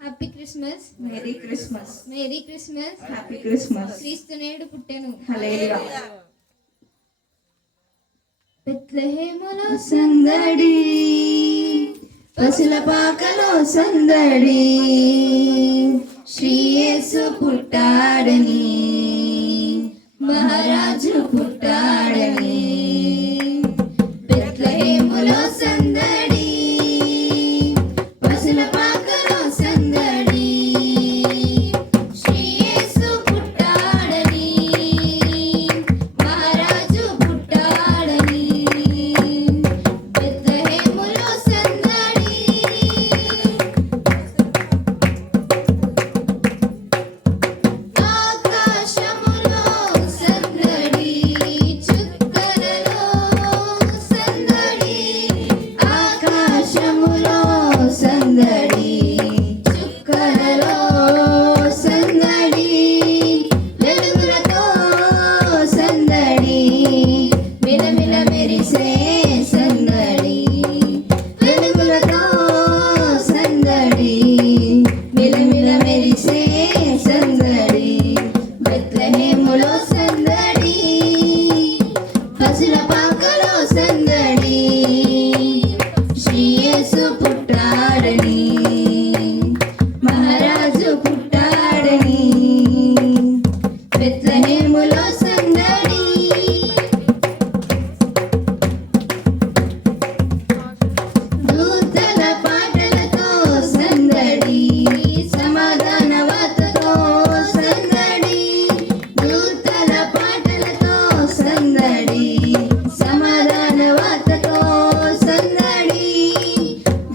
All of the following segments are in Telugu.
Happy Christmas, merry Christmas, merry Christmas, happy Christmas. క్రీస్తు నేడు పుట్టెను. హల్లెలూయా. బెత్లెహేములో సందడి, పసుల పాకలో సందడి, శ్రీ యేసు పుట్టాడని, మహారాజు పుట్టాడని. బెత్లెహేములో సందడి, పసుల పాకలో సందడి, శ్రీ యేసు పుట్టాడని, మహారాజు పుట్టాడని. బెత్లెహేములో సందడి, ఆకాశములో సందడి, సందడి సమాధాన వార్తతో సందడి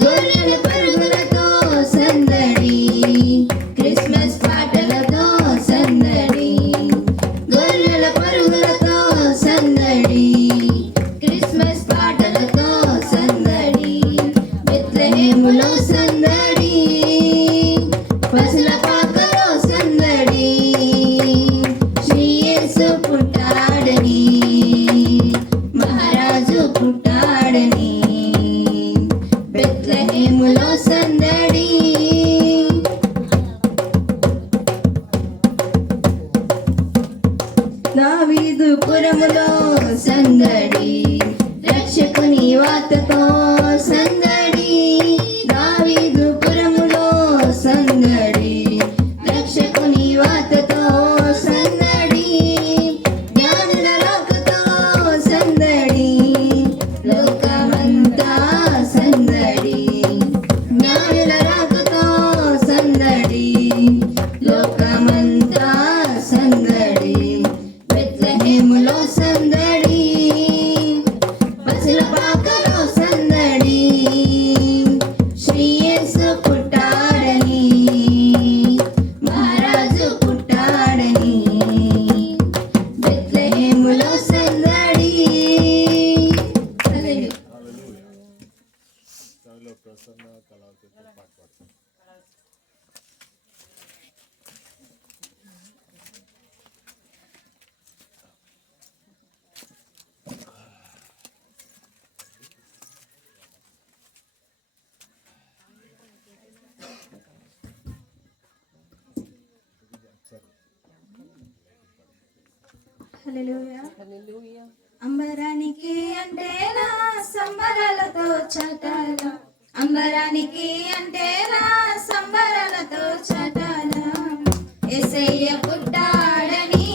గొర్రెల పరుగులతో సందడి క్రిస్మస్ పాటలతో సందడి గొర్రెల పరుగులతో సందడి క్రిస్మస్ పాటలతో సందడి బెత్లెహేములో సందడి పసుల పాకలో సందడి శ్రీ యేసు పుట్టాడని మహారాజు పుట్టాడని బెత్లెహేములో సందడి దావీదు పురములో సందడి రక్షకుని వార్తతో సందడి దావీదు పురములో సందడి రక్షకుని వార్తతో సందడి జ్ఞానుల రాకతో సందడి లోకమంతా సందడి జ్ఞానుల రాకతో సందడి లోకమంతా సందడి బెత్లెహేములో సందడి పసుల పాకలో సందడి శ్రీ యేసు పుట్టాడని మహారాజు పుట్టాడని బెత్లెహేములో సందడి హల్లెలూయా. దానిలో ప్రసన్న కళావతితో పాట పాడతాం. హల్లెలూయా. అంబరానికి అంటేనా సంబరాలతో చాటాల అంబరానికి అంటేనా సంబరాలతో చాటాల యేసయ్య పుట్టాడని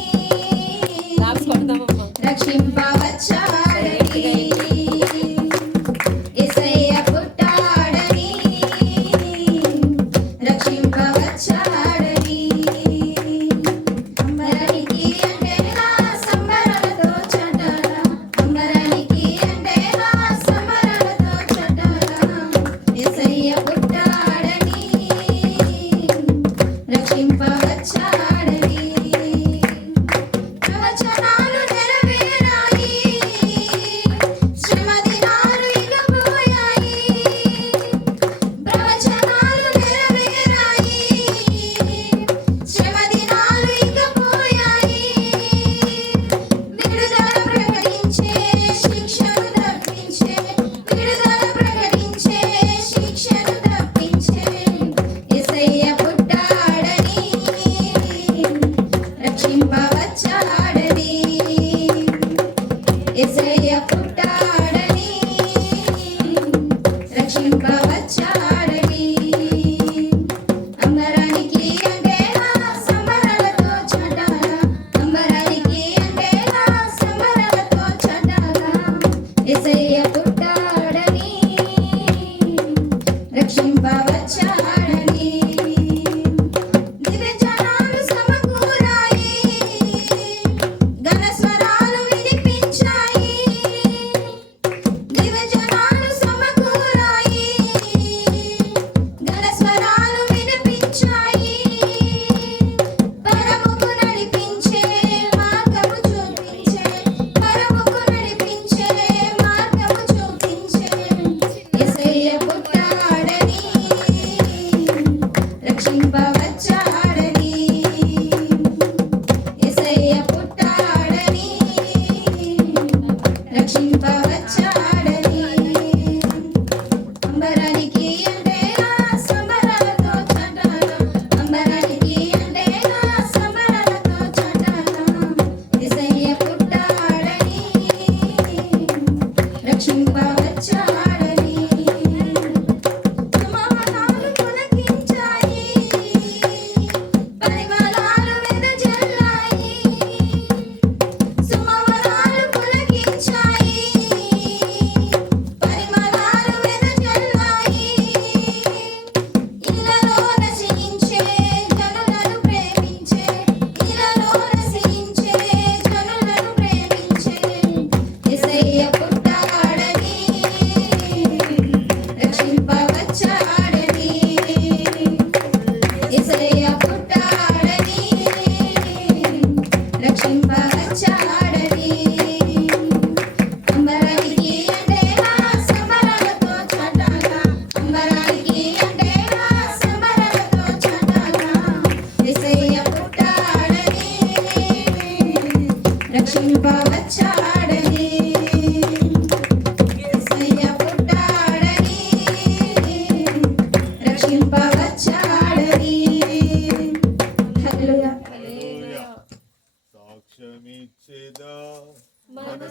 రక్షింపవచ్చాడని యేసయ్య పుట్టాడని రక్షింపవచ్చాడని అంబరానికి అంటేనా సంబరాలతో చాటాల అంబరానికి అంటేనా సంబరాలతో చాటాల యేసయ్య పుట్టాడని రక్షింపవచ్చాడని ప్రవచనాలు నెరవేరాయి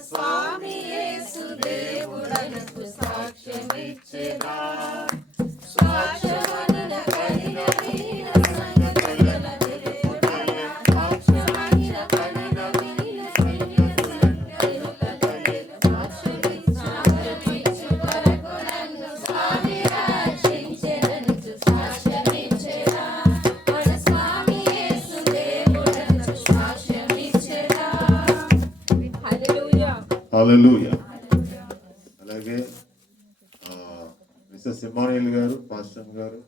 స్వామి యేసు దేవుడనకు సాక్ష్యమిచ్చెదా. సాక్ష్యమున కలిగిన సంగతుల తెలుపుటా, సాక్ష్యమున కలిగిన సాక్ష్యమిచ్చు కొరకు నన్ను స్వామి రక్షించెదనకు సాక్ష్యమిచ్చెదా. మన స్వామి యేసు దేవుడనకు సాక్ష్యమిచ్చెదా. హల్లెలూయా. హల్లెలూయా. అలాగే మిస్టర్ ఇమ్మానుయేల్ గారు, పాస్టర్ గారు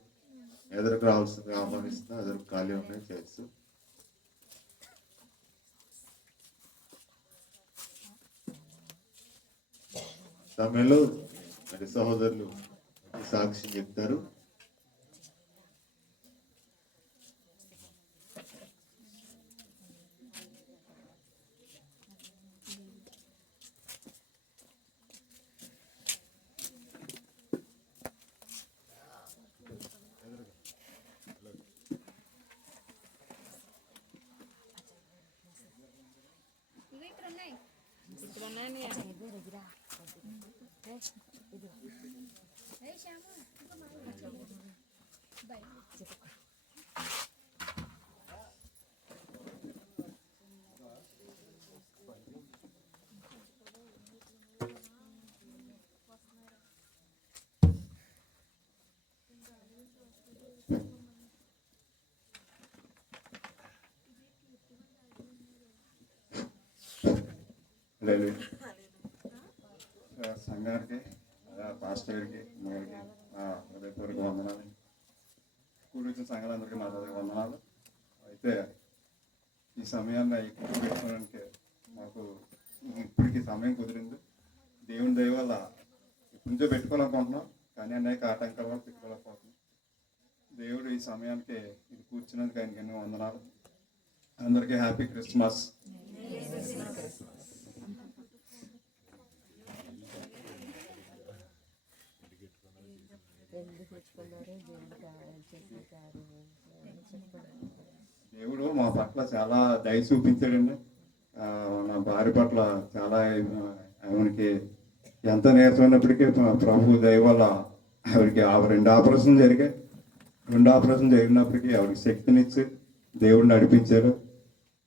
ఎదురుకు రావాల్సిందిగా ఆహ్వానిస్తున్నా. ఎదురు ఖాళీ ఉన్నాయి చేస్తూ సమయంలో మరి సహోదరులు సాక్షి చెప్తారు. సంఘానికి, పాస్టర్ గారికి, మేరికి హృదయపూర్వక వందనాలు. కూడి వచ్చిన సంఘాలందరికీ నా హృదయ వందనాలు. అయితే ఈ సమయాన్ని ఎక్కువ పెట్టుకోవడానికి మాకు ఇప్పటికీ సమయం కుదిరింది. దేవుని దయ వల్ల ఇప్పటి నుంచో పెట్టుకోవాలనుకుంటున్నాం, కానీ అనేక ఆటంకాల వల్ల పెట్టుకోలేకపోతున్నాం. దేవుడు ఈ సమయానికి ఇది కూర్చున్నందుకు ఆయనకి ఎన్నో వందనాలు. అందరికీ హ్యాపీ క్రిస్మస్. దేవుడు మా పట్ల చాలా దయ చూపించాడండి. నా భార్య పట్ల చాలా ఆమెకి ఎంత నేర్చుకున్నప్పటికీ ప్రభు దయ వల్ల ఆవిడకి 2 ఆపరేషన్ జరిగాయి. 2 ఆపరేషన్ జరిగినప్పటికీ ఆవిడకి శక్తినిచ్చి దేవుడు నడిపించాడు.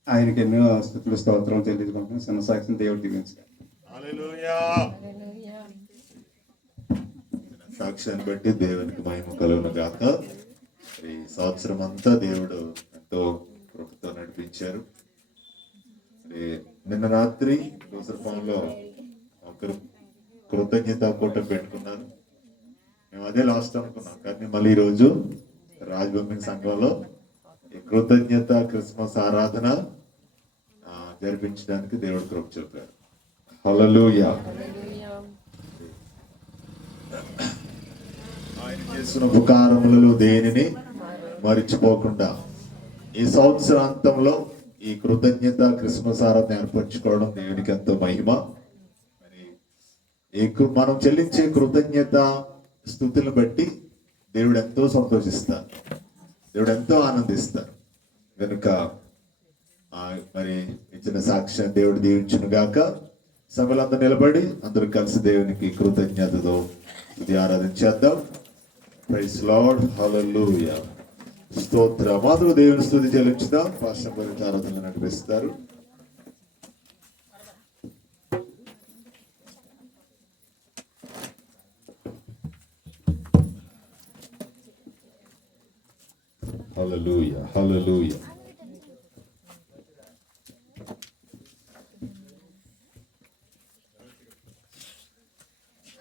ఆయనకి ఎన్నో స్తుతులు స్తోత్రం తెలియజేసుకుంటున్నాం. చిన్న సాక్షిని దేవుడు దీవించాడు. సాక్ష్యాన్ని బట్టి దేవునికి మహిమ కలుగును గాక. ఈ సంవత్సరం అంతా దేవుడు ఎంతో కృపతో నడిపించారు. నిన్న రాత్రి దూసరపాలెంలో ఒకరు కృతజ్ఞత కూట పెట్టుకున్నారు. మేము అదే లాస్ట్ అనుకున్నాం, కానీ మళ్ళీ ఈరోజు రాజభూమి సంఘంలో ఈ కృతజ్ఞత క్రిస్మస్ ఆరాధన జరిపించడానికి దేవుడు కృప చూపారు. హల్లెలూయా. ఆయన చేసిన ఉపకారములలో దేనిని మరిచిపోకుండా ఈ సంవత్సరాంతంలో ఈ కృతజ్ఞత క్రిస్మస్ ఆరాధన ఏర్పరచుకోవడం దేవునికి ఎంతో మహిమ. మరి మనం చెల్లించే కృతజ్ఞత స్తుతులను బట్టి దేవుడు ఎంతో సంతోషిస్తారు, దేవుడు ఎంతో ఆనందిస్తారు. కనుక మరి ఇచ్చిన సాక్ష్యం దేవుడు దీవించును గాక. సభలందరూ నిలబడి అందరూ కలిసి దేవునికి కృతజ్ఞతతో ఇది ఆరాధించేద్దాం. Praise lord. హల్లెలూయా. స్తోత్ర మాతృ దేవుని స్తుతి చెల్లించుదాం. పాస్టర్ గారు ఆరాధన నడిపిస్తారు. Hallelujah. Hallelujah.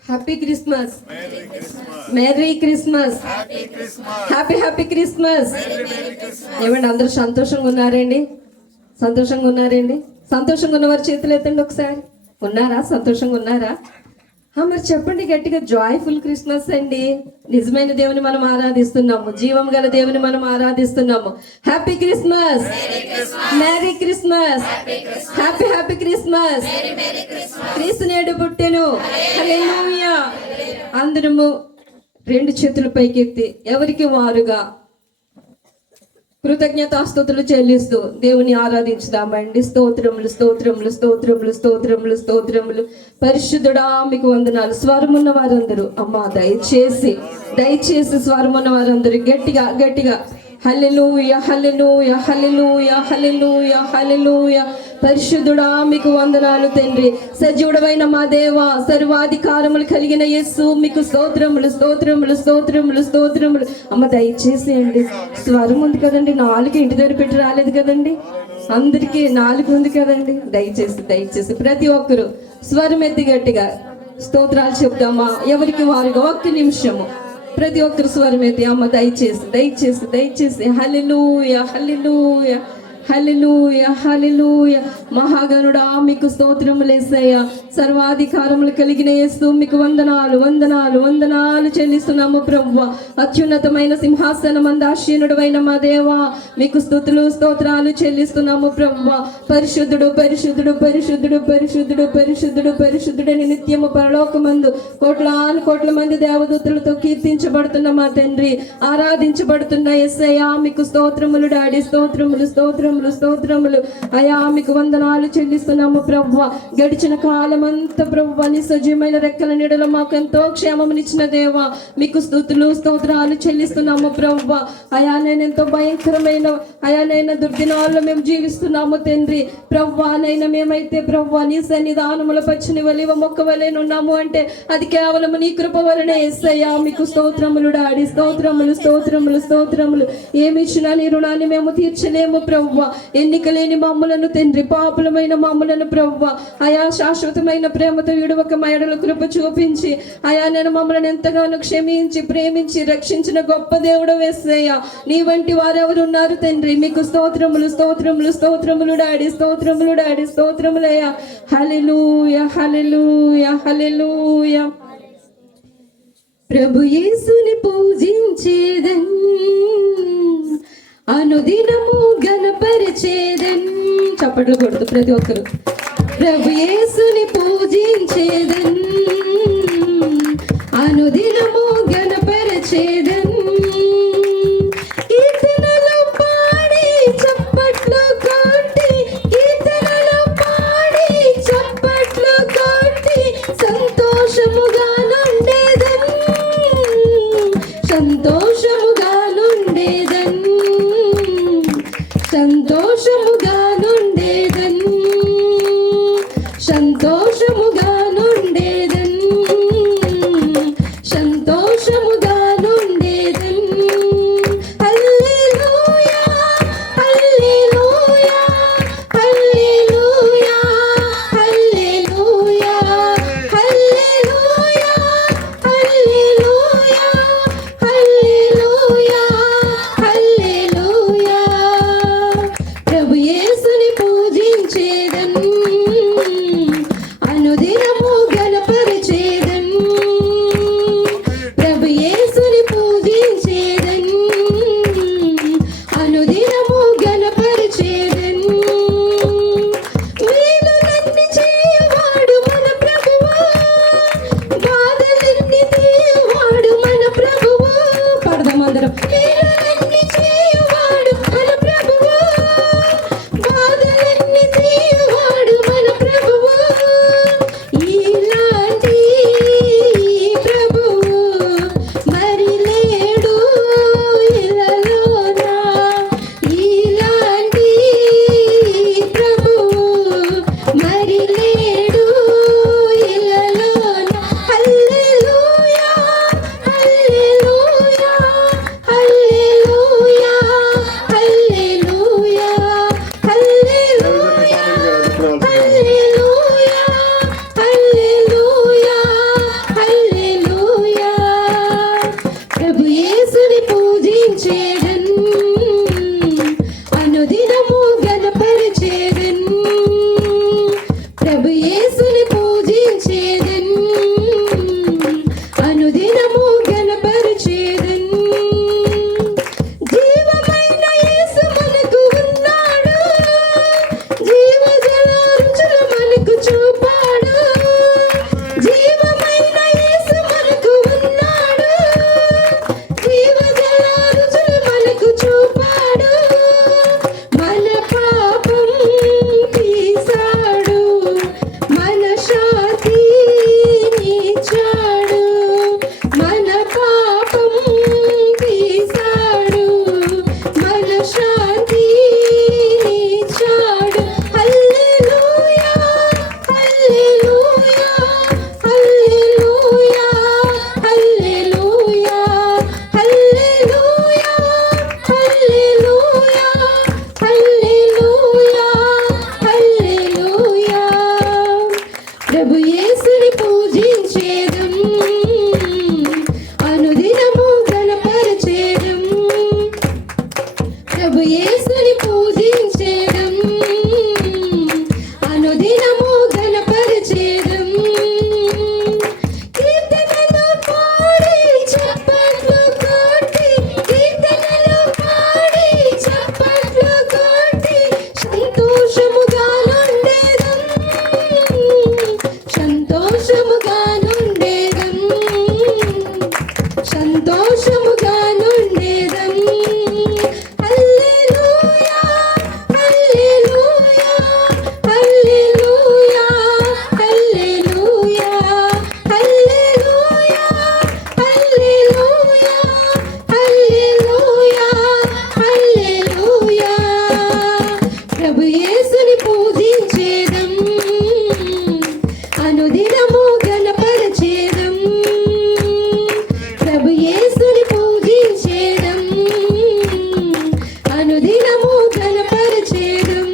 Happy Christmas, merry Christmas, happy Christmas. ఏమండి అందరూ సంతోషంగా ఉన్నారండి? సంతోషంగా ఉన్నారండి? సంతోషంగా ఉన్నవారు చేతులు ఎత్తండి ఒకసారి. ఉన్నారా? సంతోషంగా ఉన్నారా? మరి చెప్పండి గట్టిగా, జాయ్ఫుల్ క్రిస్మస్ అండి. నిజమైన దేవుని మనం ఆరాధిస్తున్నాము, జీవం గల దేవుని మనం ఆరాధిస్తున్నాము. Happy Christmas, merry Christmas, happy Christmas. క్రీస్తు నేడు పుట్టెను. హల్లెలూయా. అందరము 2 చేతులు పైకెత్తి ఎవరికి వారుగా కృతజ్ఞతాస్తుతులు చెల్లిస్తూ దేవుని ఆరాధించుదామండి. స్తోత్రములు స్తోత్రములు స్తోత్రములు స్తోత్రములు స్తోత్రములు. పరిశుద్ధుడా మీకు వందనాలు. స్వరమున్న వారందరూ అమ్మా దయచేసి స్వరమున్న వారందరూ గట్టిగా గట్టిగా హల్లెలూయా హల్లెలూయా హల్లెలూయా హల్లెలూయా హల్లెలూయా. పరిశుద్ధుడా మీకు వందనాలు తండ్రి. సజీవుడమైన మా దేవ, సర్వాధికారములు కలిగిన యేసు మీకు స్తోత్రములు స్తోత్రములు స్తోత్రములు స్తోత్రములు. అమ్మ దయచేసి అండి, స్వరం ఉంది కదండి, నాలుగు ఇంటి దగ్గర పెట్టి రాలేదు కదండి, అందరికీ నాలుగు ఉంది కదండి. దయచేసి ప్రతి ఒక్కరు స్వరం ఎత్తి గట్టిగా స్తోత్రాలు చెప్దామా? ఎవరికి వారుగా ఒక్క నిమిషము ప్రతి ఒక్కరు స్వరం ఎత్తి అమ్మ దయచేసి హల్లెలూయా హల్లెలూయా హల్లెలూయా హల్లెలూయా. మహాగణుడా మీకు స్తోత్రములు యేసయ్యా. సర్వాధికారములు కలిగిన యేసు మీకు వందనాలు వందనాలు వందనాలు చెల్లిస్తున్నాము ప్రభువా. అత్యున్నతమైన సింహాసనం ఆసీనుడైన మా దేవా మీకు స్తుతులు స్తోత్రాలు చెల్లిస్తున్నాము ప్రభువా. పరిశుద్ధుడు పరిశుద్ధుడు పరిశుద్ధుడు పరిశుద్ధుడు పరిశుద్ధుడు పరిశుద్ధుడని నిత్యము పరలోకమందు కోట్ల మంది దేవదూతలతో కీర్తించబడుతున్న మా తండ్రి, ఆరాధించబడుతున్న యేసయ్యా మీకు స్తోత్రములు డాడీ. స్తోత్రములు స్తోత్రములు స్తోత్రములు అయా మీకు వందనాలు చెల్లిస్తున్నాము ప్రభువా. గడిచిన కాలం అంతా ప్రభువా నీ సజీవమైన రెక్కల నీడలో మాకు ఎంతో క్షేమమునిచ్చిన దేవా మీకు స్తుతులు స్తోత్రాలు చెల్లిస్తున్నాము ప్రభువా. అయా నేను ఎంతో భయంకరమైన అయానైనా దుర్దినాల్లో మేము జీవిస్తున్నాము తండ్రి. ప్రభువానైనా మేమైతే ప్రభువా నీ సన్నిధానముల పచ్చని వలివ మొక్క వలెనున్నాము అంటే అది కేవలం నీ కృప వలనే యేసయ్యా మీకు స్తోత్రములు డాడీ. స్తోత్రములు స్తోత్రములు స్తోత్రములు. ఏమి ఇచ్చినా నీ రుణాన్ని మేము తీర్చలేము ప్రభువా. ఎన్నికలేని మమ్ములను తండ్రి, పాపులమైన మమ్ములను ప్రభువా అయా శాశ్వతమైన ప్రేమతో విడువక మయడల కృప చూపించి అయా నేను మమ్మల్ని ఎంతగానో క్షమించి ప్రేమించి రక్షించిన గొప్ప దేవుడు యేసయ్యా. నీ వంటి వారెవరు ఉన్నారు తండ్రి? మీకు స్తోత్రములు స్తోత్రములు స్తోత్రములు డాడీ. స్తోత్రములు డాడీ. స్తోత్రములయ్యా. హల్లెలూయా హల్లెలూయా హల్లెలూయా. ప్రభు యేసుని పూజించేదన్, అనుదినము గణపరిచేదన్. చప్పట్లు కొడుతూ ప్రతి ఒక్కరు ప్రభు యేసుని పూజించేదన్, అనుదినము గణపరిచేదన్. కీర్తనలు పాడి చప్పట్లు కొట్టి, కీర్తనలు పాడి చప్పట్లు కొట్టి సంతోషముగా నుండేదన్, సంతోషముగా నుండేదన్, సంతోషముగా నుండేదన్, సంతోషముగా నుండేదన్, సంతోషముగా నుండేదన్. హల్లెలూయా హల్లెలూయా హల్లెలూయా హల్లెలూయా హల్లెలూయా హల్లెలూయా హల్లెలూయా హల్లెలూయా. ప్రభు యేసుని పూజించేదన్, అనుదినము గణపరిచేదన్. ప్రభు యేసుని పూజించేదన్, అనుదినము గణపరిచేదన్. మేలులన్నీ చేయవాడు మన ప్రభువు, బాధలన్నీ తీయవాడు మన ప్రభువు. పాడదాం అందరం. మేలులన్నీ చేయవాడు మన ప్రభువు, బాధలన్నీ తీయవాడు మన ప్రభువు. ఇలాంటి ప్రభువు మరి లేడు ఇలలోనా, ఇలాంటి ప్రభువు మరి లేడు ఇలలోనా. హల్లెలూయా హల్లెలూయా హల్లెలూయా హల్లెలూయా హల్లెలూయా హల్లెలూయా హల్లెలూయా హల్లెలూయా. ప్రభు యేసుని పూజించేదన్, అనుదినము గణపరిచేదన్. ప్రభు యేసుని పూజించేదన్, అనుదినము గణపరిచేదన్. జీవమైన యేసు మనకు ఉన్నాడు, జీవజల రుచులు మనకు చూపాడు. జీవమైన యేసు మనకు ఉన్నాడు, జీవజల రుచులు మనకు చూపాడు. ప్రభు యేసుని పూజించేదం, అనుదినము గణపరచేదం. ప్రభు యేసుని పూజించేదం, అనుదినము గణపరచేదం. కీర్తనలు పాడి చప్పట్లు కొట్టి, కీర్తనలు పాడి చప్పట్లు కొట్టి, సంతోషముగా నుండేదం, సంతోషముగా నుండేదం, సంతోషముగా నుండేదం. హల్లెలూయా, హల్లెలూయా, హల్లెలూయా, హల్లెలూయా, హల్లెలూయా, హల్లెలూయా, హల్లెలూయా, హల్లెలూయా. ప్రభు యేసుని పూజించేదం, అనుదినము గణపరచేదం. ప్రభు యేసుని పూజించేదం, అనుదినము గణపరచేదం.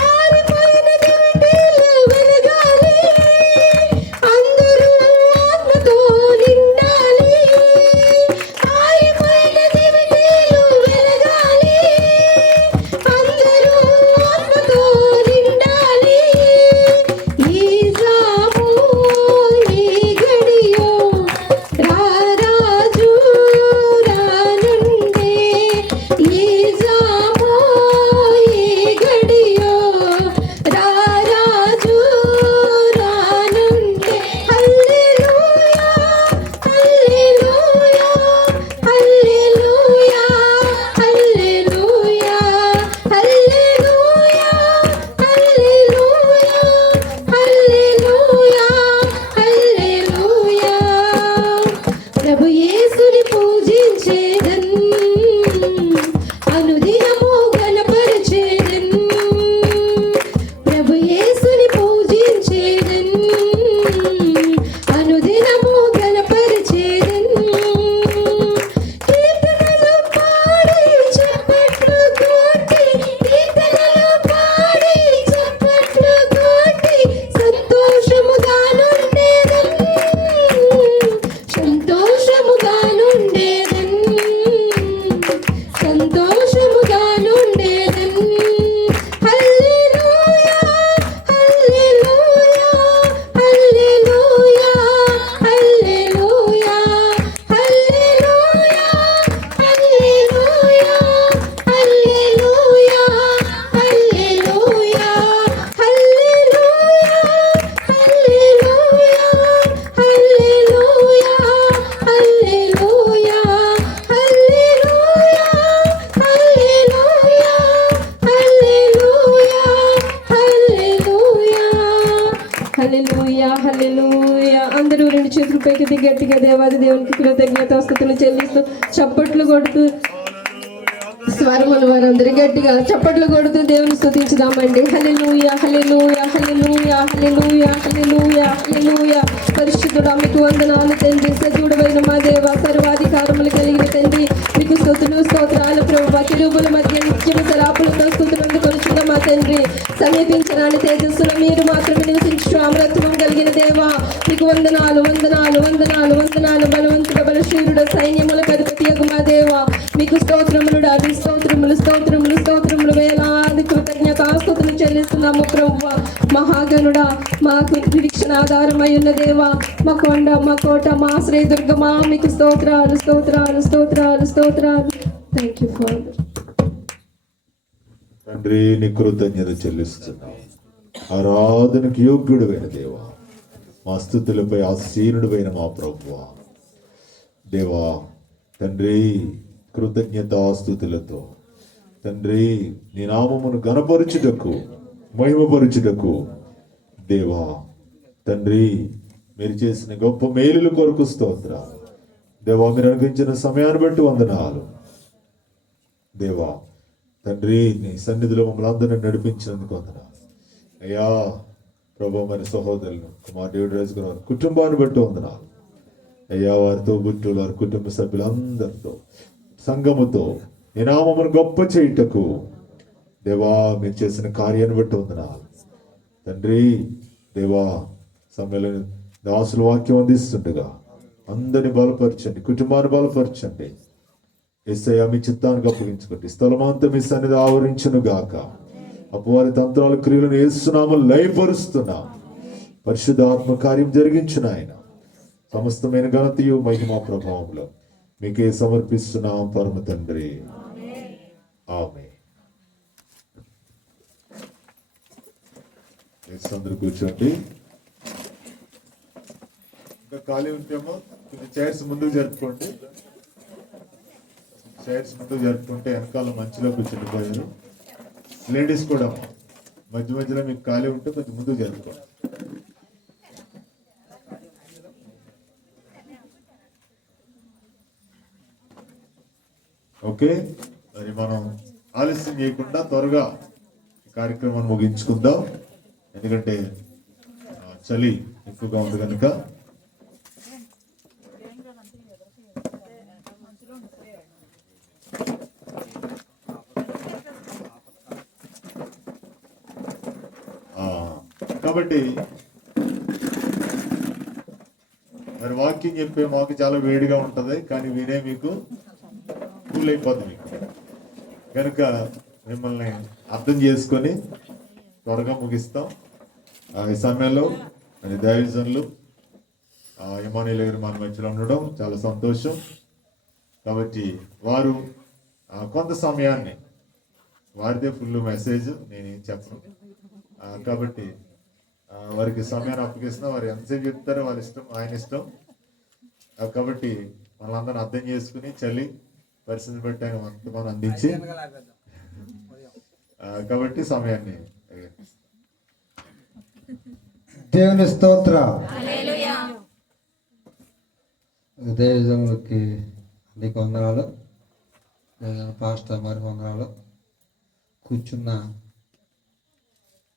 ఆరిపోయిన దివిటీలు వెలగాలి, అందరూ ఆత్మతో నిండాలి. ఆరిపోయిన దివిటీలు వెలగాలి, అందరూ ఆత్మతో నిండాలి. ఈ జాము ఈ గడియో రారాజు రానుండే, ఈ జాము ఈ గడియో రారాజు రానుండే. హల్లెలూయా, హల్లెలూయా, హల్లెలూయా, హల్లెలూయా, హల్లెలూయా, హల్లెలూయా, హల్లెలూయా, హల్లెలూయా. ప్రభు యేసుని పూజించేదన్, అనుదినము గణపరచేదన్. ప్రభు యేసుని పూజించేదన్, అనుదినము గణపరచేదన్. కీర్తనలు పాడి చప్పట్లు కొట్టి, కీర్తనలు పాడి చప్పట్లు కొట్టి, సంతోషముగా నుండేదన్, సంతోషముగా నుండేదన్, సంతోషముగా నుండేదన్. హల్లెలూయా, హల్లెలూయా, హల్లెలూయా, హల్లెలూయా, హల్లెలూయా, హల్లెలూయా, హల్లెలూయా, హల్లెలూయా, హల్లెలూయా, హల్లెలూయా, హల్లెలూయా, హల్లెలూయా, హల్లెలూయా, హల్లెలూయా, హల్లెలూయా, హల్లెలూయా, హల్లెలూయా. అందరూ రెండు చేతులు పైకి గట్టిగా దేవాది దేవునికి కృతజ్ఞతాస్తుతులు చెల్లిస్తూ చప్పట్లు కొడుతూ, స్వరములు వారందరూ గట్టిగా చప్పట్లు కొడుతూ దేవుని స్తుతించుదామండి. హల్లెలూయా, హల్లెలూయా, హల్లెలూయా, హల్లెలూయా, హల్లెలూయా, హల్లెలూయా. పరిశుద్ధుడా మీకు వందనాలు తండ్రి, సజీవుడైన మా దేవ, సర్వాధికారములు కలిగిన తండ్రి, మీకు స్తుతులు స్తోత్రాలు ప్రభువా. కిరుబుల మధ్య నిత్యము సరాపులతో స్తుతులను కొలుచున్న మా తండ్రి, సమీపించరాని తేజస్సులో మీరు మాత్రమే నివసించు అమరత్వం కలిగిన దేవా, మీకు వందనాలు, వందనాలు, వందనాలు, వందనాలు. బలవంతుడ బలశూరుడ సైన్యములకు అధిపతి మా దేవా, మీకు స్తోత్రములు డాది, స్తోత్రములు, స్తోత్రములు, స్తోత్రములు, వేలాది కృతజ్ఞతాస్తుతులు చెల్లిస్తున్నాము ప్రభువా. మహాగణుడా, మాకు నిరీక్షణ ఆధారమై ఉన్న దేవా, మా కొండ, మా కోట, మా ఆశ్రయదుర్గమా, మీకు స్తోత్రాలు, స్తోత్రాలు, స్తోత్రాలు, స్తోత్రాలు. Thank you father. తండ్రి నీ కృతజ్ఞత చెల్లిస్తున్నాం. ఆరాధనకు యోగ్యుడువైన దేవా, మా స్తుతులపై ఆసీనుడువైన మా ప్రభువా, దేవా తండ్రి కృతజ్ఞతాస్తుతులతో తండ్రి నీ నామమును ఘనపరచుటకు మహిమపరచుటకు దేవా తండ్రి మీరు చేసిన గొప్ప మేలుల కొరకు స్తోత్రాలు దేవా. మీరు అనుగ్రహించిన సమయాన్ని బట్టి వందనాలు దేవా. తండ్రి నీ సన్నిధిలో మమ్మల్ని అందరినీ నడిపించినందుకు వందనాలు అయ్యా. ప్రభు మరి సహోదరులు కుమార్ డేవిడ్ రాజు గారు కుటుంబాన్ని బట్టి వందనాలు అయ్యా. వారితో బుట్టులు వారి కుటుంబ సభ్యులందరితో సంఘముతో నీ నామమును గొప్ప చేయుటకు దేవా మీరు చేసిన కార్యాన్ని బట్టి వందనాలు తండ్రి దేవా సమయంలో దాసుల వాక్యం అందిస్తుండగా అందరిని బలపరచండి, కుటుంబాన్ని బలపరచండి. యేసయ్య మీ చిత్తానికి అప్పగించుకోండి. స్థలమంతా మీ సన్నిధి ఆవరించును గాక. అపవాది తంత్రాల క్రియలను యేసునామములో లయపరుస్తున్నా. పరిశుద్ధాత్మ కార్యం జరిగించిన ఆయన సమస్తమైన ఘనతయు మహిమా ప్రభావంలో మీకే సమర్పిస్తున్నాం పరమ తండ్రి. ఆమేన్. అందరూ కూర్చోండి. ఇంకా ఖాళీ ఉంటేమో కొంచెం చైర్స్ ముందుకు జరుపుకోండి. చైర్స్ ముందుకు జరుపుకుంటే వెనకాల మంచిలో కూర్చుండిపోయారు. లేడీస్ కూడా మధ్య మధ్యలో మీకు ఖాళీ ఉంటే కొంచెం ముందుకు జరుపుకోండి. ఓకే, మరి మనం ఆలస్యం చేయకుండా త్వరగా ఈ కార్యక్రమాన్ని ముగించుకుందాం. ఎందుకంటే చలి ఎక్కువగా ఉంది కనుక. కాబట్టి మరి వాక్యం చెప్పే మాకు చాలా వేడిగా ఉంటది, కానీ వినే మీకు కూల్ అయిపోద్ది. మీకు కనుక మిమ్మల్ని అర్థం చేసుకొని త్వరగా ముగిస్తాం. ఈ సమయంలో మరి దైవజనులు ఇమానుయేల్ గారు మన మధ్యలో ఉండడం చాలా సంతోషం. కాబట్టి వారు కొంత సమయాన్ని, వారిదే ఫుల్ మెసేజ్, నేనేం చెప్పను. కాబట్టి వారికి సమయాన్ని అప్పగిస్తున్నా. వారు ఎంతసేపు చెప్తారో వాళ్ళ ఇష్టం, ఆయన ఇష్టం. కాబట్టి మనందరం అర్థం చేసుకుని చలి పరిస్థితి బట్టి ఆయన వర్తమానం అందించి, కాబట్టి సమయాన్ని దేవుని స్తోత్ర. దేవజనులకి నీకు వందనాలు, పాస్టర్ మరి వందనాలు,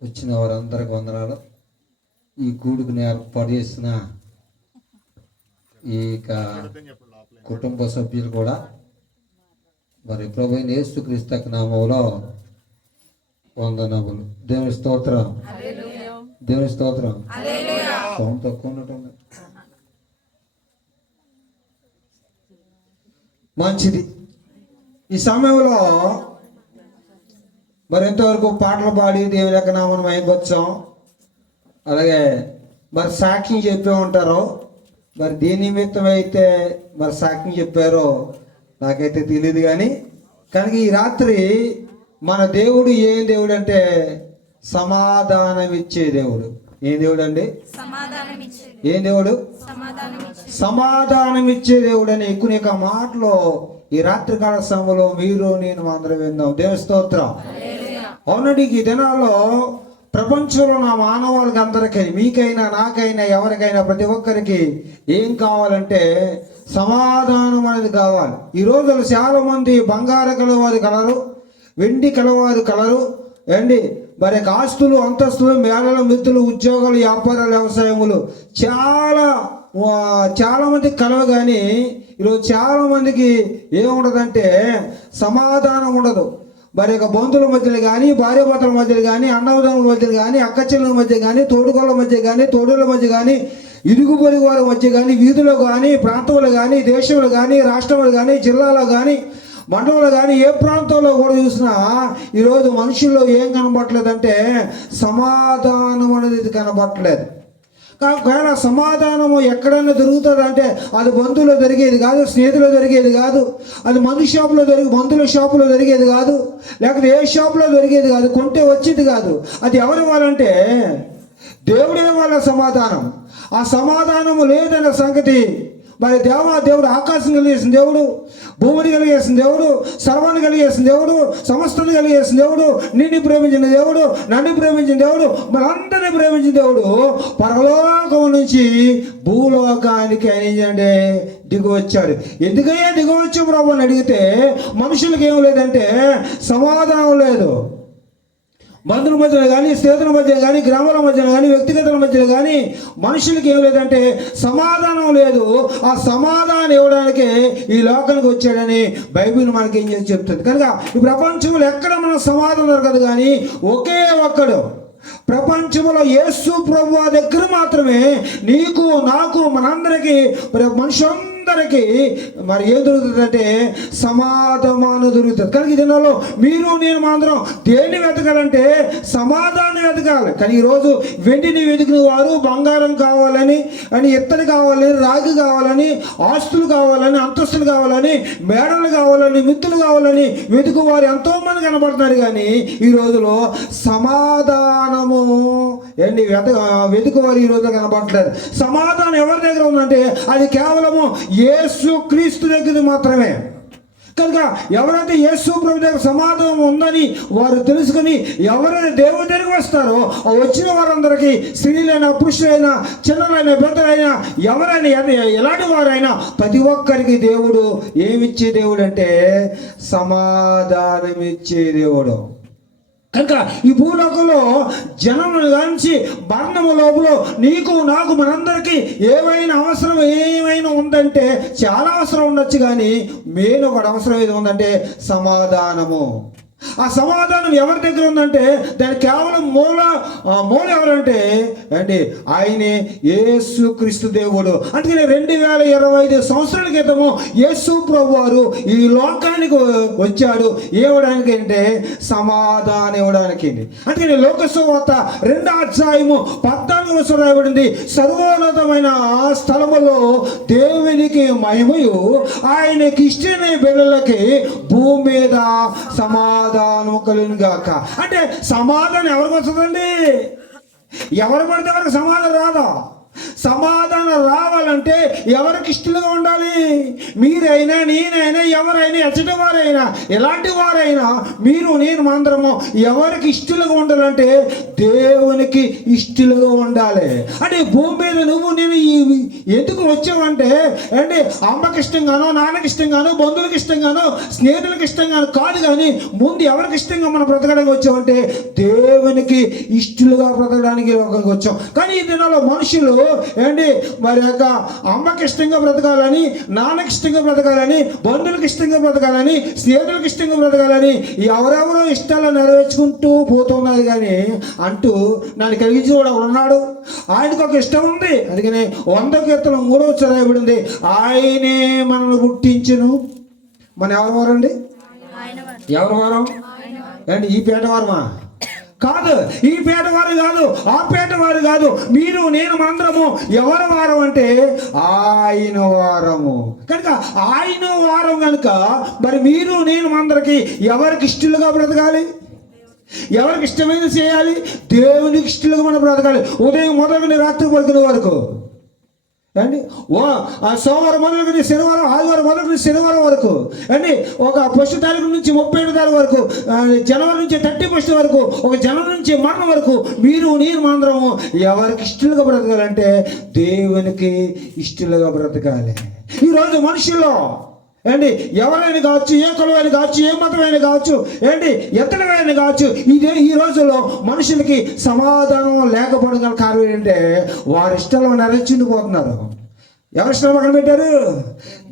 వచ్చిన వారందరికి వందనాలు. ఈ కూడుకుని ఏర్పాటు చేసిన ఈ కుటుంబ సభ్యులు కూడా మరి ప్రభువైన యేసుక్రీస్తు నామములో వందనములు. దేవుని స్తోత్రం, దేవుని స్తోత్రం. సౌండ్ తక్కువ ఉన్నట్టుంది. మంచిది. ఈ సమయంలో మరి ఎంతవరకు పాటలు పాడి దేవుని యొక్క నామం మహిమపరచాం. అలాగే మరి సాక్ష్యం చెప్పే ఉంటారు. మరి దేని నిమిత్తం అయితే మరి సాక్ష్యం చెప్పారో నాకైతే తెలియదు. కానీ కనుక ఈ రాత్రి మన దేవుడు ఏం దేవుడు అంటే సమాధానం ఇచ్చే దేవుడు. ఏం దేవుడు అండి? ఏం దేవుడు? సమాధానం ఇచ్చే దేవుడు అని ఎక్కువ మాటలు ఈ రాత్రికాల సమయంలో మీరు నేను అందరం విందాం. దేవుని స్తోత్రం. అవునండి, ఈ దినాల్లో ప్రపంచంలో నా మానవాళికి అందరికీ, మీకైనా నాకైనా ఎవరికైనా ప్రతి ఒక్కరికి ఏం కావాలంటే సమాధానం అనేది కావాలి. ఈ రోజులు చాలా మంది బంగారు కలవారు కలరు, వెండి కలవారు కలరు అండి. మరి ఆస్తులు, అంతస్తులు, మేళలు, మిత్తులు, ఉద్యోగాలు, వ్యాపారాలు, వ్యవసాయములు చాలా మందికి కలవు. కానీ ఈరోజు చాలా మందికి ఏముండదంటే సమాధానం ఉండదు. మరి బంధువుల మధ్యలో కానీ, భార్యాభర్తల మధ్యలో కానీ, అన్నదమ్ముల మధ్యలో కానీ, అక్కచెల్లెల మధ్య కానీ, తోడుకోళ్ళ మధ్య కానీ, తోడుల మధ్య కానీ, ఇరుగు పొరుగు వారి మధ్య కానీ, వీధులు కానీ, ప్రాంతంలో కానీ, దేశంలో కానీ, రాష్ట్రంలో కానీ, జిల్లాలో కానీ, మండలంలో కానీ, ఏ ప్రాంతంలో కూడా చూసినా ఈరోజు మనుషుల్లో ఏం కనబడట్లేదంటే సమాధానం అనేది కనబడట్లేదు. ఒకవేళ సమాధానము ఎక్కడైనా దొరుకుతుంది అంటే అది బంధువులో జరిగేది కాదు, స్నేహితులు జరిగేది కాదు, అది మందు షాపులో మందుల షాపులో జరిగేది కాదు, లేకపోతే ఏ షాపులో దొరికేది కాదు, కొంటే వచ్చేది కాదు. అది ఎవరి వాళ్ళంటే దేవుడే వాళ్ళ సమాధానం. ఆ సమాధానము లేదన్న సంగతి మరి దేవుడు ఆకాశం కలిగేసిన దేవుడు, భూమిని కలిగేసిన దేవుడు, సర్వాన్ని కలిగేసిన దేవుడు, సమస్తాన్ని కలిగేసిన దేవుడు, నిన్ను ప్రేమించిన దేవుడు, నన్ను ప్రేమించిన దేవుడు, మనందరినీ ప్రేమించిన దేవుడు పరలోకం నుంచి భూలోకానికి అయినండి దిగు వచ్చాడు. ఎందుకయ్యా దిగు వచ్చావు ప్రభు అని అడిగితే మనుషులకి ఏం లేదంటే సమాధానం లేదు. బంధువుల మధ్యలో కానీ, స్నేహితుల మధ్యలో కానీ, గ్రామాల మధ్యలో కానీ, వ్యక్తిగతుల మధ్యలో కానీ మనుషులకి ఏం లేదంటే సమాధానం లేదు. ఆ సమాధానం ఇవ్వడానికి ఈ లోకానికి వచ్చాడని బైబిల్ మనకి ఏం చేసి చెప్తుంది. కనుక ఈ ప్రపంచంలో ఎక్కడ మనకు సమాధానం దొరకదు. కానీ ఒకే ఒక్కడు ప్రపంచంలో యేసు ప్రభువు దగ్గర మాత్రమే నీకు నాకు మనందరికీ మనుషులందరికీ మరి ఏం దొరుకుతుందంటే సమాధానం దొరుకుతుంది. కానీ ఈ దినాల్లో మీరు నేను మాత్రం దేన్ని వెతకాలంటే సమాధానం వెతకాలి. కానీ ఈరోజు వెండిని వెతికిన వారు బంగారం కావాలని అని ఇత్తడి కావాలని రాగి కావాలని ఆస్తులు కావాలని అంతస్తులు కావాలని మేడలు కావాలని మిత్తులు కావాలని వెతుకు వారు ఎంతోమంది కనబడుతున్నారు. కానీ ఈ రోజులో సమాధానము ఏంటి వెతుకు వారు ఈ రోజు కనబడట్లేదు. సమాధానం ఎవరి దగ్గర ఉందంటే అది కేవలము యేసు క్రీస్తు దగ్గర మాత్రమే. కనుక ఎవరైతే యేసు ప్రభు దగ్గర సమాధానం ఉందని వారు తెలుసుకుని ఎవరైతే దేవుడి దగ్గరికి వస్తారో ఆ వచ్చిన వారందరికీ స్త్రీలైనా పురుషులైనా చిన్నలైనా పెద్దలైనా ఎవరైనా ఎలాంటి వారైనా ప్రతి ఒక్కరికి దేవుడు ఏమిచ్చే దేవుడు అంటే సమాధానం ఇచ్చే దేవుడు. కనుక ఈ భూలోకంలో జనమును గాంచి మరణము లోపల నీకు నాకు మనందరికీ ఏమైనా ఉందంటే చాలా అవసరం ఉండొచ్చు. కానీ మెయిన్ ఒకటి అవసరం ఏది ఉందంటే సమాధానము. ఆ సమాధానం ఎవరి దగ్గర ఉందంటే దాని కేవలం మూల ఎవరంటే అండి ఆయనే యేసు క్రీస్తు దేవుడు. అందుకని 2025 సంవత్సరాల క్రితము యేసు ప్రభు వారు ఈ లోకానికి వచ్చాడు ఇవ్వడానికి అంటే సమాధానం ఇవ్వడానికి. అందుకని లోకసువార్త 2వ అధ్యాయము 14 రాయబడింది, సర్వోన్నతమైన స్థలములో దేవునికి మహిమయు ఆయనకి ఇష్టమైన బిడ్డలకి భూమి మీద సమాధానం కలుగును గాక. అంటే సమాధానం ఎవరికి వస్తుందండి? ఎవరు పడితే ఎవరికి సమాధానం రాదా? సమాధానం రావాలంటే ఎవరికి ఇష్టలుగా ఉండాలి? మీరైనా నేనైనా ఎవరైనా ఎచ్చటి వారైనా ఎలాంటి వారైనా మీరు నేను అందరము ఎవరికి ఇష్టలుగా ఉండాలంటే దేవునికి ఇష్టలుగా ఉండాలి. అంటే భూమి మీద నువ్వు నేను ఎందుకు వచ్చావంటే అంటే అమ్మకి ఇష్టంగానో నాన్నకి ఇష్టంగానో బంధువులకు ఇష్టంగానో స్నేహితులకు ఇష్టంగానో కాదు. కానీ ముందు ఎవరికి ఇష్టంగా మనం బ్రతకడానికి వచ్చామంటే దేవునికి ఇష్టలుగా బ్రతకడానికి లోకానికి వచ్చాం. కానీ ఈ దినాల్లో మనుషులు ఏంటి మరి యొక్క అమ్మకి ఇష్టంగా బ్రతకాలని నాన్నకి ఇష్టంగా బ్రతకాలని బంధువులకు ఇష్టంగా బ్రతకాలని స్నేహితులకు ఇష్టంగా బ్రతకాలని ఎవరెవరో ఇష్టాలు నెరవేర్చుకుంటూ పోతున్నారు. కానీ అంటూ నన్ను కలిగించి కూడా ఉన్నాడు, ఆయనకు ఒక ఇష్టం ఉంది. అందుకని 100 కీర్తన 3వ రాయబడింది, ఆయనే మనల్ని పుట్టించును. మన ఎవరు వారండి? ఎవరు వారం అండి? ఈ పేట వారమా? కాదు. ఈ పేట వారు కాదు, ఆ పేట వారు కాదు. మీరు నేను మనందరము ఎవరి వారం అంటే ఆయన వారము. కనుక ఆయన వారం కనుక మరి మీరు నేను అందరికి ఎవరికి ఇష్టలుగా బ్రతకాలి? ఎవరికి ఇష్టమైన చేయాలి? దేవునికి ఇష్టలుగా మనం బ్రతకాలి. ఉదయం మొదలుకొని రాత్రి పడుకునే వరకు అండి, సోమవారం మొదలుకొని శనివారం, ఆదివారం మొదలుకొని శనివారం వరకు అండి, ఒక 1 తారీఖు నుంచి 31 తారీఖు వరకు, జనవరి నుంచి 31 వరకు, ఒక జనవరి నుంచి మరణం వరకు మీరు నేను అందరము ఎవరికి ఇష్టలుగా బ్రతకాలంటే దేవునికి ఇష్టలుగా బ్రతకాలి. ఈరోజు మనుషుల్లో ఏంటి ఎవరైనా కావచ్చు, ఏ కులమైనా కావచ్చు, ఏ మతమైనా కావచ్చు, ఏంటి ఎత్తడమైనా కావచ్చు, ఈ రోజుల్లో మనుషులకి సమాధానం లేకపోవడం గల కారణం ఏంటంటే వారి ఇష్టాలు నెరవేర్చుకుపోతున్నారు. ఎవరి ఇష్టాలు పక్కన పెట్టారు?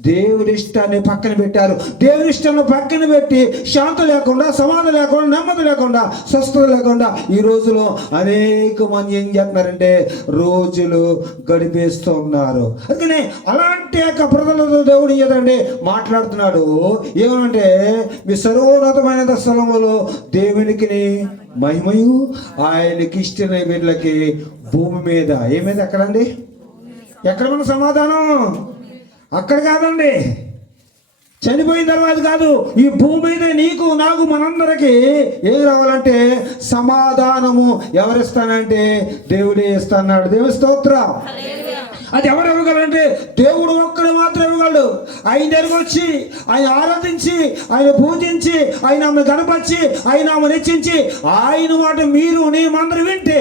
దేవుడి ఇష్టాన్ని పక్కన పెట్టారు. దేవుడి ఇష్టాన్ని పక్కన పెట్టి శాంతి లేకుండా, సమాధానం లేకుండా, నెమ్మది లేకుండా, స్వస్థత లేకుండా ఈ రోజులో అనేక మంది ఏం చేస్తున్నారంటే రోజులు గడిపేస్తూ ఉన్నారు. అందుకని అలాంటి యొక్క ప్రజలతో దేవుడు ఏదంటే మాట్లాడుతున్నాడు. ఏమంటే మీ సర్వోన్నతమైన స్థలములో దేవునికి మహిమయు ఆయనకి ఇష్టమైన వీళ్ళకి భూమి మీద ఏమైంది? ఎక్కడండి? ఎక్కడ మన సమాధానం? అక్కడ కాదండి, చనిపోయిన తర్వాత కాదు. ఈ భూమి మీద నీకు నాకు మనందరికీ ఏం రావాలంటే సమాధానము ఎవరిస్తానంటే దేవుడే ఇస్తాన్నాడు. దేవుని స్తోత్రం. అది ఎవరు ఇవ్వగలంటే దేవుడు ఒక్కడు మాత్రం ఇవ్వగలడు. ఆయన దగ్గరకు వచ్చి ఆయన ఆరాధించి ఆయన పూజించి ఆయన ఆమె గణపరిచి ఆయన ఆమె హెచ్చించి ఆయన మాట మీరు నేమందరూ వింటే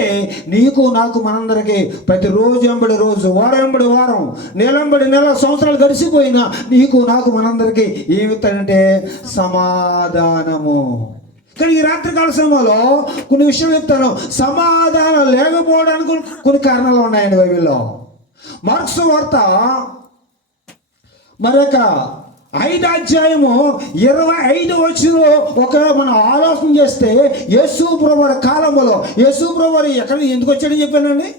నీకు నాకు మనందరికీ ప్రతి రోజు వెంబడి రోజు, వారం వెంబడి వారం, నెల వెంబడి నెల, సంవత్సరాలు గడిచిపోయినా నీకు నాకు మనందరికీ ఏమిస్తానంటే సమాధానము. కానీ ఈ రాత్రికాల సమయంలో కొన్ని విషయం చెప్తాను. సమాధానం లేకపోవడానికి కొన్ని కారణాలు ఉన్నాయండి బైబిల్లో. మార్క్స్ వార్త మరొక 5వ అధ్యాయము 25వ వచనంలో ఒక మనం ఆలోచన చేస్తే యేసు ప్రభువారి కాలంలో యేసు ప్రభువారు ఎక్కడ ఎందుకు వచ్చాడని చెప్పానండి?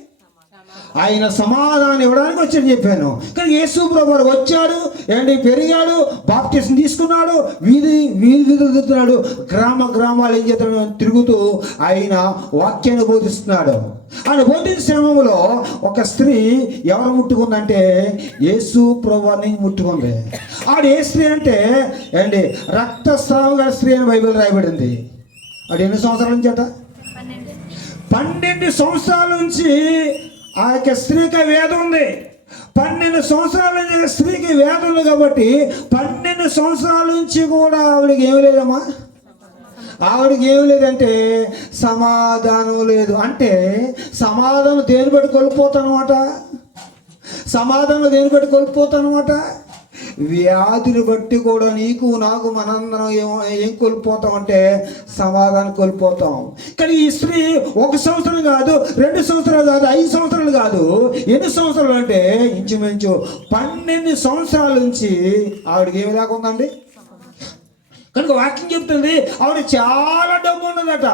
ఆయన సమాధానం ఇవ్వడానికి వచ్చాడు చెప్పాను. కానీ యేసు ప్రభువారు వచ్చాడు, ఏంటి పెరిగాడు, బాప్టిజం తీసుకున్నాడు, వీధి తిరుగుతున్నాడు, గ్రామాలు ఏం చేస్తాడు తిరుగుతూ ఆయన వాక్యాన్ని బోధిస్తున్నాడు. ఆయన బోధించిన సమయంలో ఒక స్త్రీ ఎవరు ముట్టుకుందంటే యేసు ప్రభువారిని ముట్టుకుంది. ఆవిడ ఏ స్త్రీ అంటే ఏంటి రక్తస్రావం గల స్త్రీ అని బైబిల్ రాయబడింది. ఆవిడ ఎన్ని సంవత్సరాల నుంచి అట? 12 సంవత్సరాల నుంచి ఆ యొక్క స్త్రీకి వేదం ఉంది. 12 సంవత్సరాల నుంచి స్త్రీకి వేదం ఉంది కాబట్టి 12 సంవత్సరాల నుంచి కూడా ఆవిడకి ఏమి లేదమ్మా, ఆవిడకి ఏమి లేదంటే సమాధానం లేదు. అంటే సమాధానం దేని బట్టి కోల్పోతానమాట, సమాధానం దేని బట్టి కోల్పోతానమాట, వ్యాధిని బట్టి కూడా నీకు నాకు మనందరం ఏం కోల్పోతాం అంటే సమాధానం కోల్పోతాం. కానీ ఈ స్త్రీ 1 సంవత్సరం కాదు, 2 సంవత్సరాలు కాదు, 5 సంవత్సరాలు కాదు, ఎన్ని సంవత్సరాలు అంటే ఇంచుమించు 12 సంవత్సరాల నుంచి ఆవిడకి ఏమి లేకుందండి. కనుక వాక్యం చెప్తుంది ఆవిడ చాలా డబ్బు ఉన్నదట,